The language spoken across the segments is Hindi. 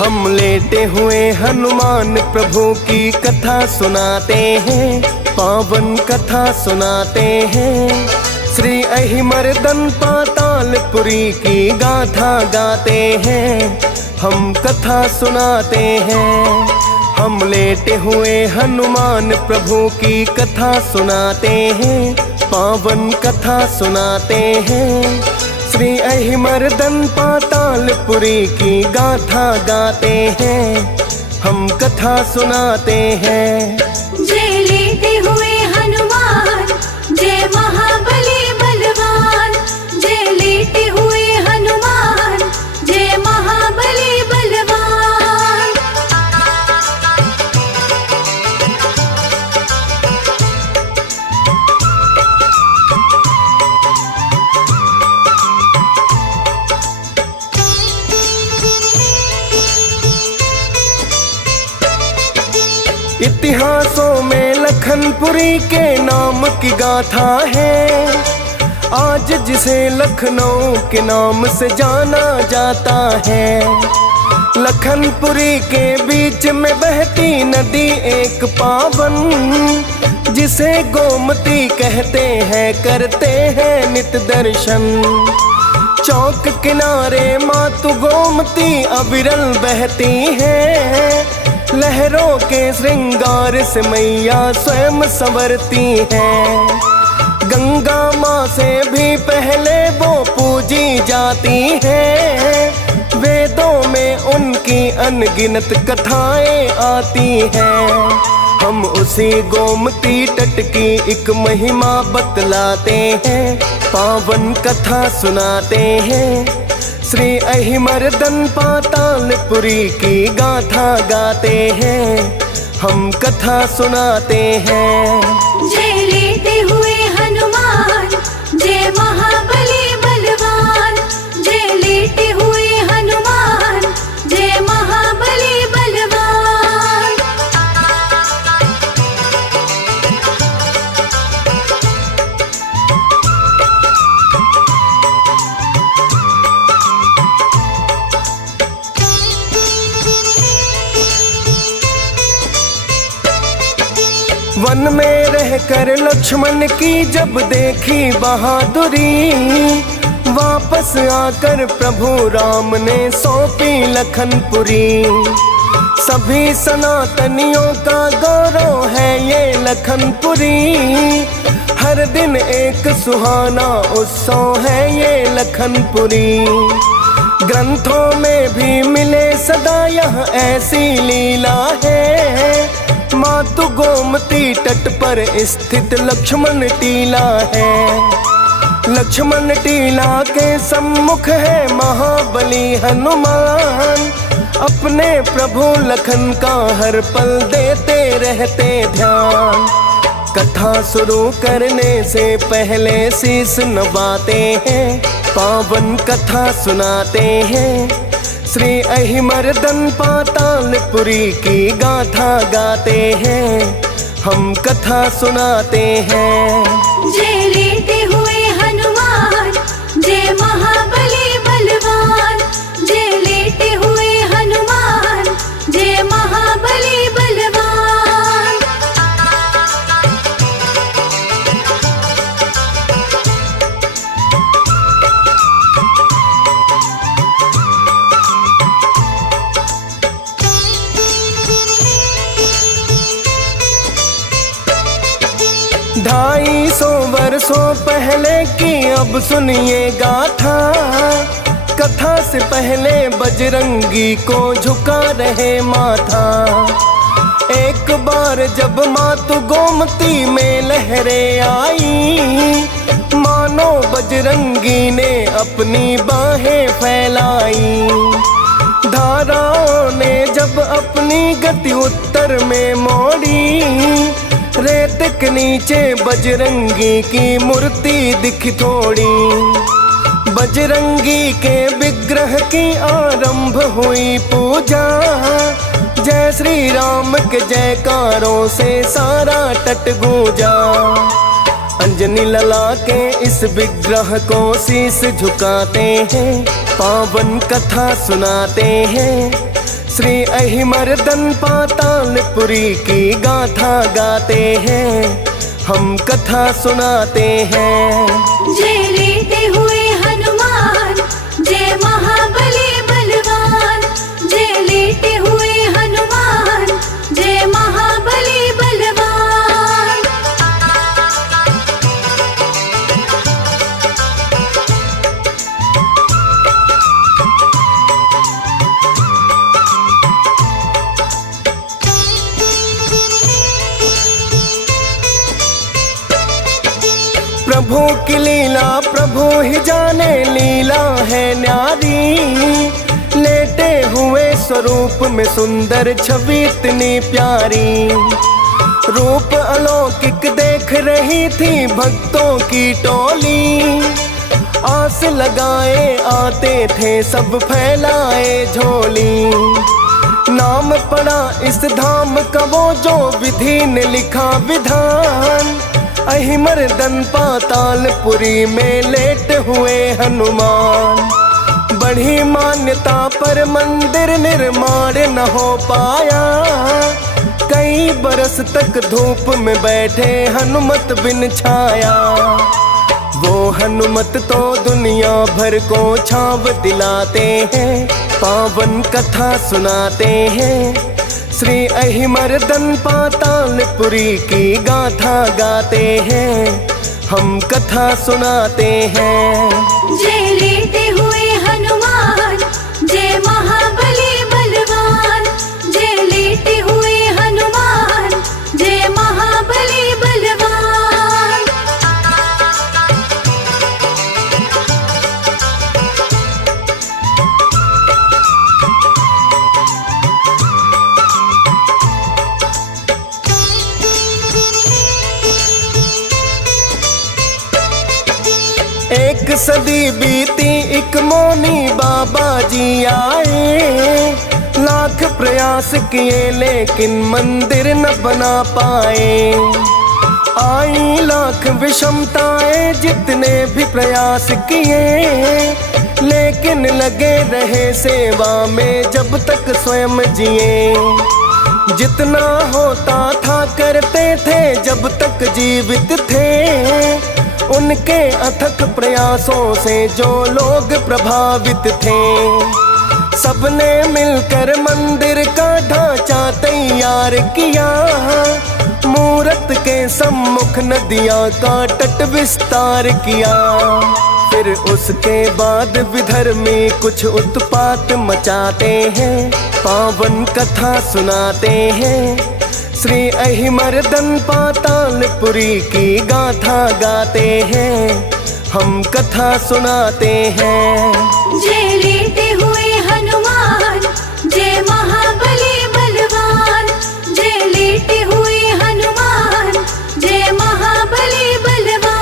हम लेटे हुए हनुमान प्रभु की कथा सुनाते हैं, पावन कथा सुनाते हैं। श्री अहिमर्दन पातालपुरी की गाथा गाते हैं, हम कथा सुनाते हैं। हम लेटे हुए हनुमान प्रभु की कथा सुनाते हैं, पावन कथा सुनाते हैं। श्री अहिमर्दन पातालपुरी की गाथा गाते हैं, हम कथा सुनाते हैं। जय लेटे हुए हनुमान, जय महाबली बलवान। जय लेटे हुए हनुमान, जय महाबली बलवान। इतिहासों में लखनपुरी के नाम की गाथा है, आज जिसे लखनऊ के नाम से जाना जाता है। लखनपुरी के बीच में बहती नदी एक पावन, जिसे गोमती कहते हैं, करते हैं नित दर्शन। चौक किनारे मातु गोमती अविरल बहती है, लहरों के श्रृंगार से मैया स्वयं संवरती हैं। गंगा माँ से भी पहले वो पूजी जाती हैं, वेदों में उनकी अनगिनत कथाएं आती हैं। हम उसी गोमती तट की एक महिमा बतलाते हैं, पावन कथा सुनाते हैं। श्री अहिमर्दन पातालपुरी की गाथा गाते हैं, हम कथा सुनाते हैं। जय लेटे हुए हनुमान, जय महाबली बलवान। जय लेटे हुए हनुमान, जय महाबली बलवान। वन में रहकर लक्ष्मण की जब देखी बहादुरी, वापस आकर प्रभु राम ने सौंपी लखनपुरी। सभी सनातनियों का गौरव है ये लखनपुरी, हर दिन एक सुहाना उत्सव है ये लखनपुरी। ग्रंथों में भी मिले सदा यह ऐसी लीला है, मातु गोमती तट पर स्थित लक्ष्मण टीला है। लक्ष्मण टीला के सम्मुख है महाबली हनुमान, अपने प्रभु लखन का हर पल देते रहते ध्यान। कथा शुरू करने से पहले शीश नवाते हैं, पावन कथा सुनाते हैं। श्री अहिमर्दन पातालपुरी की गाथा गाते हैं, हम कथा सुनाते हैं। जय लेटे हुए हनुमान, जय महाबली बलवान। जय लेटे हुए हनुमान, जय महाबली बलवान। ढाई सौ वर्षों पहले की अब सुनिए गाथा, कथा से पहले बजरंगी को झुका रहे माथा। एक बार जब मातु गोमती में लहरें आई, मानो बजरंगी ने अपनी बाहें फैलाई। धाराओं ने जब अपनी गति उत्तर में मोड़ी, रेत के नीचे बजरंगी की मूर्ति दिखी थोड़ी। बजरंगी के विग्रह की आरंभ हुई पूजा, जय श्री राम के जयकारों से सारा तट गूंजा। अंजनी लला के इस विग्रह को शीश झुकाते हैं, पावन कथा सुनाते हैं। श्री अहिमर्दन पातालपुरी की गाथा गाते हैं, हम कथा सुनाते हैं। जय लेटे हुए हनुमान, जय महाबली बलवान। जय लेटे हुए हनुमान, जय महाबली बलवान। प्रभु की लीला प्रभु ही जाने, लीला है न्यारी। लेटे हुए स्वरूप में सुंदर छवि इतनी प्यारी। रूप अलौकिक देख रही थी भक्तों की टोली। आस लगाए आते थे सब फैलाए झोली। नाम पड़ा इस धाम का वो जो विधि ने लिखा विधान। अहिमर्दन पातालपुरी में लेट हुए हनुमान। बढ़ी मान्यता पर मंदिर निर्माण न हो पाया। कई बरस तक धूप में बैठे हनुमत बिन छाया। वो हनुमत तो दुनिया भर को छाव दिलाते हैं, पावन कथा सुनाते हैं। श्री अहिमर्दन पातालपुरी की गाथा गाते हैं, हम कथा सुनाते हैं। जय लेटे हुए हनुमान, जय महाबली बलवान। जय लेटे हुए हनुमान, जय महाबली बलवान। एक सदी बीती एक मौनी बाबा जी आए। लाख प्रयास किए लेकिन मंदिर न बना पाए। आई लाख विषमताएं जितने भी प्रयास किए, लेकिन लगे रहे सेवा में जब तक स्वयं जिए। जितना होता था करते थे जब तक जीवित थे। उनके अथक प्रयासों से जो लोग प्रभावित थे, सबने मिलकर मंदिर का ढांचा तैयार किया। मूरत के सम्मुख नदियां का तट विस्तार किया। फिर उसके बाद विधर्मी कुछ उत्पात मचाते हैं, पावन कथा सुनाते हैं। श्री अहिमर्दन पातालपुरी की गाथा गाते हैं, हम कथा सुनाते हैं। जय लेटे हुए हनुमान, जय महाबली बलवान। जय लेटे हुए हनुमान, जय महाबली बलवान।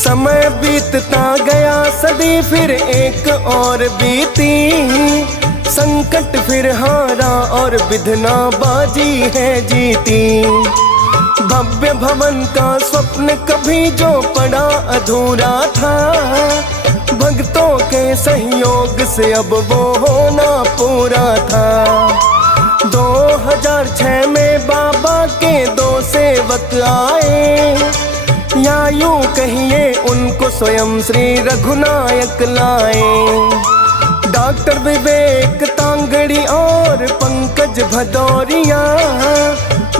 समय बीतता गया सदी फिर एक और बीती। संकट फिर हारा और विधना बाजी है जीती। भव्य भवन का स्वप्न कभी जो पड़ा अधूरा था, भक्तों के सहयोग से अब वो होना पूरा था। 2006 में बाबा के 2 सेवक आए, या यूं कहिए उनको स्वयं श्री रघुनायक लाए। डॉक्टर विवेक तांगड़ी और पंकज भदौरिया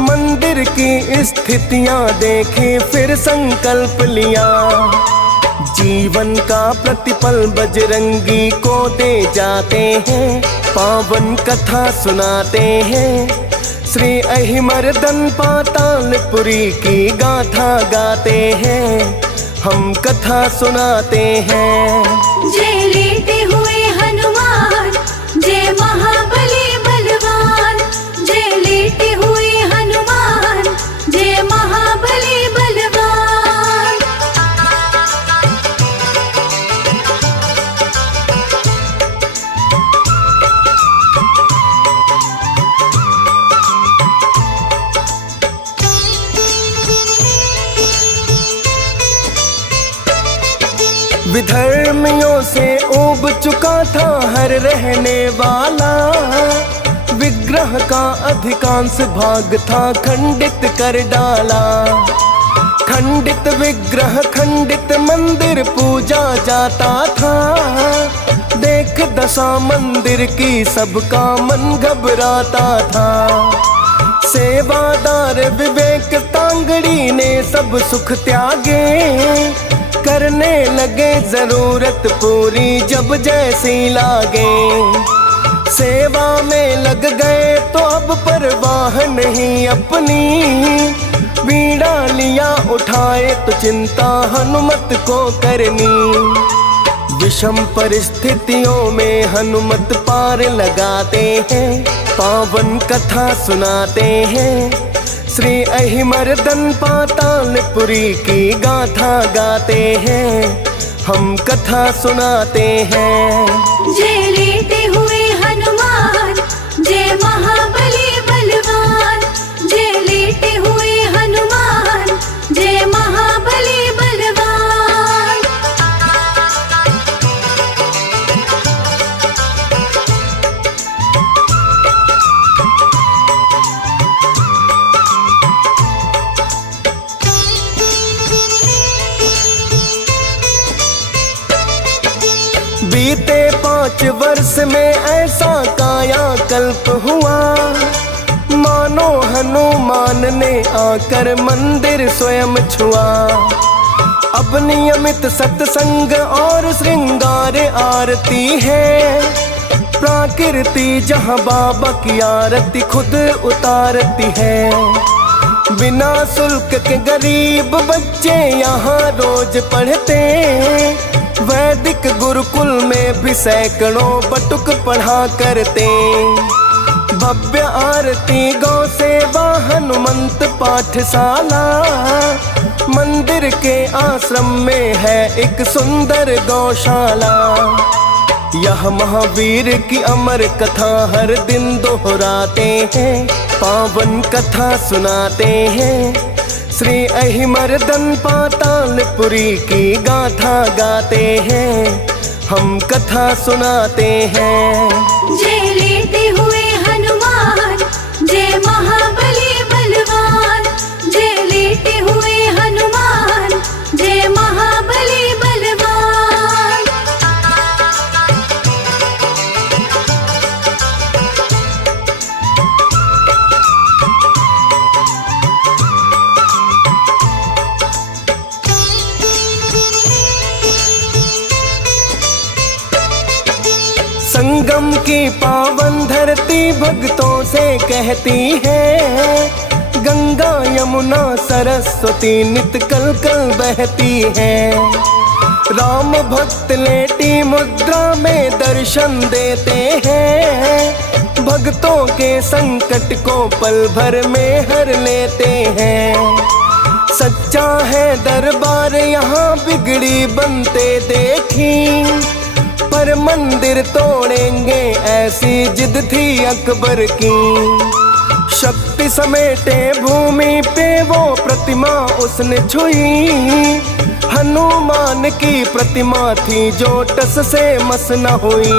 मंदिर की स्थितियां देखी फिर संकल्प लिया। जीवन का प्रतिपल बजरंगी को दे जाते हैं, पावन कथा सुनाते हैं। श्री अहिमर्दन पातालपुरी की गाथा गाते हैं, हम कथा सुनाते हैं। जय लेटे हुए हनुमान, जय महाबली बलवान। जय लेटे हुए हनुमान, जय महाबली बलवान। विधर्मियों से ऊब चुका था हर रहने वाला, विग्रह का अधिकांश भाग था खंडित कर डाला। खंडित विग्रह खंडित मंदिर पूजा जाता था, देख दशा मंदिर की सबका मन घबराता था। सेवादार विवेक तांगड़ी ने सब सुख त्यागे, करने लगे जरूरत पूरी जब जैसी लागे। सेवा में लग गए तो अब परवाह नहीं अपनी, बीड़ा लिया उठाए तो चिंता हनुमत को करनी। विषम परिस्थितियों में हनुमत पार लगाते हैं, पावन कथा सुनाते हैं। श्री अहिमर्दन पातालपुरी की गाथा गाते हैं, हम कथा सुनाते हैं। जय लेटे हुए हनुमान, जय महाबली बलवान। जय लेटे हुए हनुमान, जय महाबली बलवान। बीते 5 वर्ष में ऐसा कायाकल्प हुआ, मानो हनुमान ने आकर मंदिर स्वयं छुआ। अब नियमित सत्संग और श्रृंगार आरती है, प्राकृति जहाँ बाबा की आरती खुद उतारती है। बिना शुल्क के गरीब बच्चे यहाँ रोज पढ़ते, वैदिक गुरुकुल में भी सैकड़ों बटुक पढ़ा करते। भव्य आरती गौ सेवा हनुमंत पाठशाला, मंदिर के आश्रम में है एक सुंदर गौशाला। यह महावीर की अमर कथा हर दिन दोहराते हैं, पावन कथा सुनाते हैं। श्री अहिमर्दन पातालपुरी की गाथा गाते हैं, हम कथा सुनाते हैं। जय लेटे हुए हनुमान, जय महाबली बलवान। जय लेटे हुए हनुमान, जय महाबली बलवान। संगम की पावन धरती भक्तों से कहती है, गंगा यमुना सरस्वती नित कल कल बहती है। राम भक्त लेटी मुद्रा में दर्शन देते हैं, भक्तों के संकट को पल भर में हर लेते हैं। सच्चा है दरबार यहाँ बिगड़ी बनते देखी, पर मंदिर तोड़ेंगे ऐसी जिद थी अकबर की। शक्ति समेटे भूमि पे वो प्रतिमा उसने छुई, हनुमान की प्रतिमा थी जो टस से मस न हुई।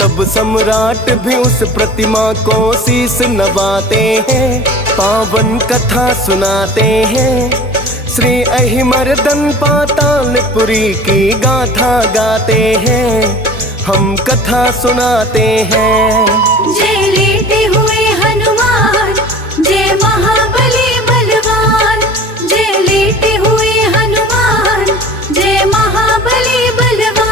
तब सम्राट भी उस प्रतिमा को शीश नवाते हैं, पावन कथा सुनाते हैं। श्री अहिमर्दन पातालपुरी की गाथा गाते हैं, हम कथा सुनाते हैं। जय लेटे हुए हनुमान, जय महाबली बलवान। जय लेटे हुए हनुमान, जय महाबली बलवान।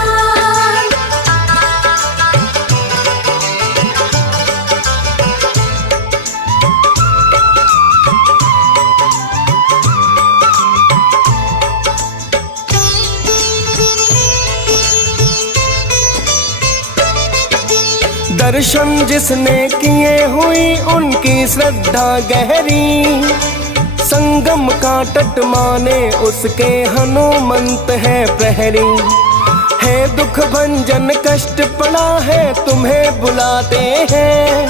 दर्शन जिसने किए हुई उनकी श्रद्धा गहरी, संगम का तट माने उसके हनुमंत है प्रहरी। है दुख भंजन कष्ट पड़ा है तुम्हें बुलाते हैं,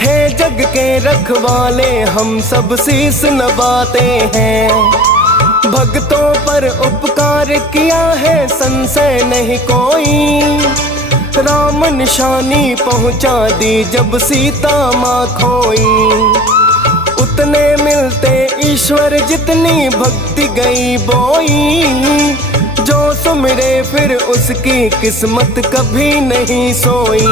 है जग के रखवाले हम सब शीस नवाते हैं। भक्तों पर उपकार किया है संशय नहीं कोई। राम निशानी पहुंचा दी जब सीता माँ खोई। उतने मिलते ईश्वर जितनी भक्ति गई बोई। जो सुमिरे फिर उसकी किस्मत कभी नहीं सोई।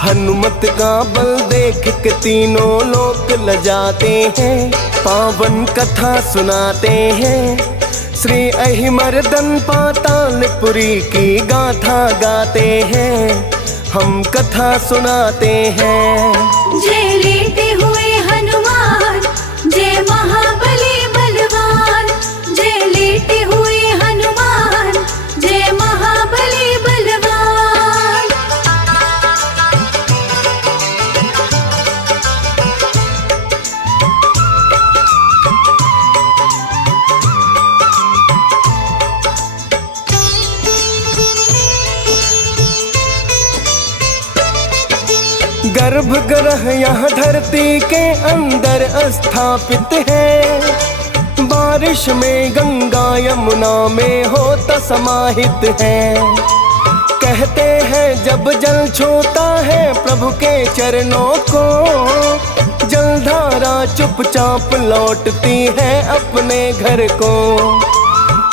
हनुमत का बल देख के तीनों लोक लजाते हैं। पावन कथा सुनाते हैं। श्री अहिमर्दन पातालपुरी की गाथा गाते हैं। हम कथा सुनाते हैं। जय लेटे हुए हनुमान, जय महाबली बलवान। जय लेटे हुए हनुमान, जय महाबली बलवान। गर्भगृह यह धरती के अंदर स्थापित है। बारिश में गंगा यमुना में होता समाहित है। कहते हैं जब जल छूता है प्रभु के चरणों को, जलधारा चुपचाप लौटती है अपने घर को।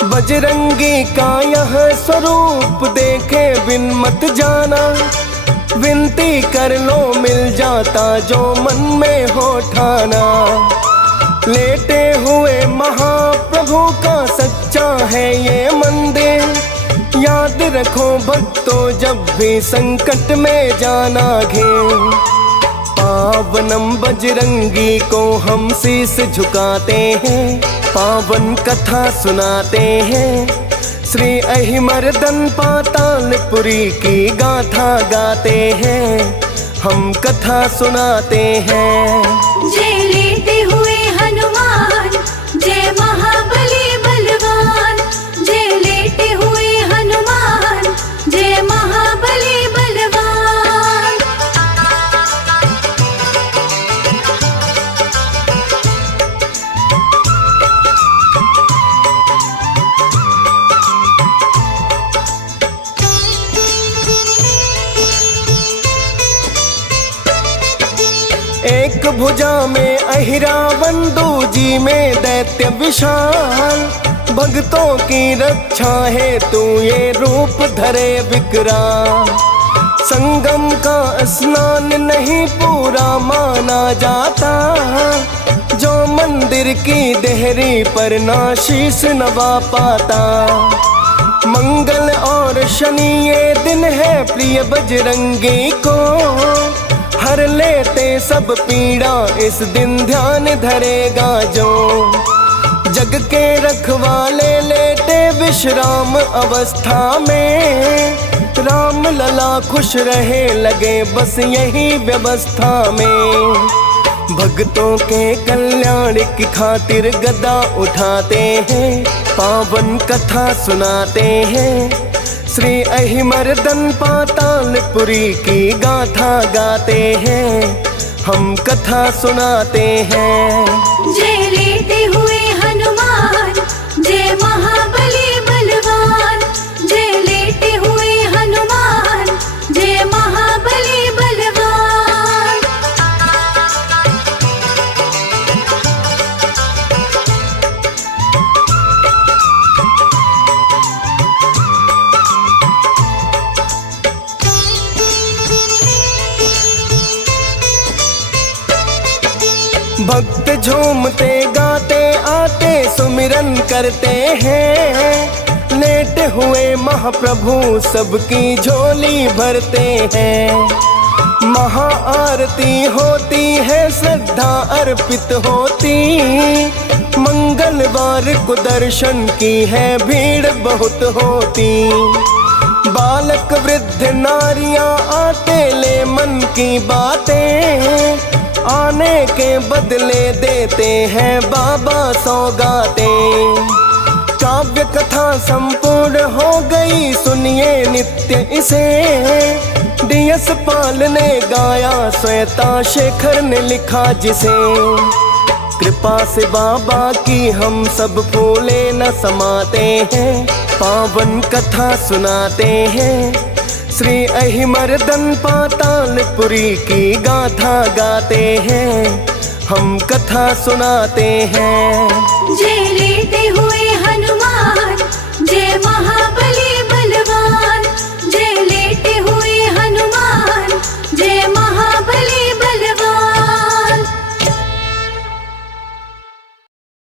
बजरंगी का यह स्वरूप देखे बिन मत जाना। विनती कर लो मिल जाता जो मन में हो ठाना। लेटे हुए महाप्रभु का सच्चा है ये मंदिर। याद रखो भक्तों जब भी संकट में जाना घिर। पावनम बजरंगी को हम शीस झुकाते हैं। पावन कथा सुनाते हैं। श्री अहिमर्दन पातालपुरी की गाथा गाते हैं। हम कथा सुनाते हैं। जय लेटे हुए हनुमान, जय महाबली बलवान। जय लेटे हुए हनुमान, जय महाबली बलवान। एक भुजा में अहिरावण, दूजी में दैत्य विशाल। भक्तों की रक्षा है तू ये रूप धरे विकराल। संगम का स्नान नहीं पूरा माना जाता। जो मंदिर की देहरी पर ना शीश नवा पाता। मंगल और शनि ये दिन है प्रिय बजरंगी को। हर लेते सब पीड़ा इस दिन ध्यान धरेगा जो। जग के रखवाले लेटे विश्राम अवस्था में। राम लला खुश रहे लगे बस यही व्यवस्था में। भक्तों के कल्याण की खातिर गदा उठाते हैं। पावन कथा सुनाते हैं। श्री अहिमर्दन पातालपुरी की गाथा गाते हैं। हम कथा सुनाते हैं। जय लेटे हुए हनुमान, जय महाबली बलवान। जय लेटे हुए हनुमान, जय महाबली बलवान। भक्त झूमते गाते आते सुमिरन करते हैं। लेटे हुए महाप्रभु सबकी झोली भरते हैं। महाआरती होती है श्रद्धा अर्पित होती। मंगलवार को दर्शन की है भीड़ बहुत होती। बालक वृद्ध नारियां आते ले मन की बातें। आने के बदले देते हैं बाबा सौगातें। काव्य कथा संपूर्ण हो गई सुनिए नित्य इसे। डीएस पाल ने गाया, श्वेता शेखर ने लिखा जिसे। कृपा से बाबा की हम सब फूले न समाते हैं, पावन कथा सुनाते हैं। श्री अहिमर्दन पातालपुरी की गाथा गाते हैं, हम कथा सुनाते हैं। जे लेटे हुए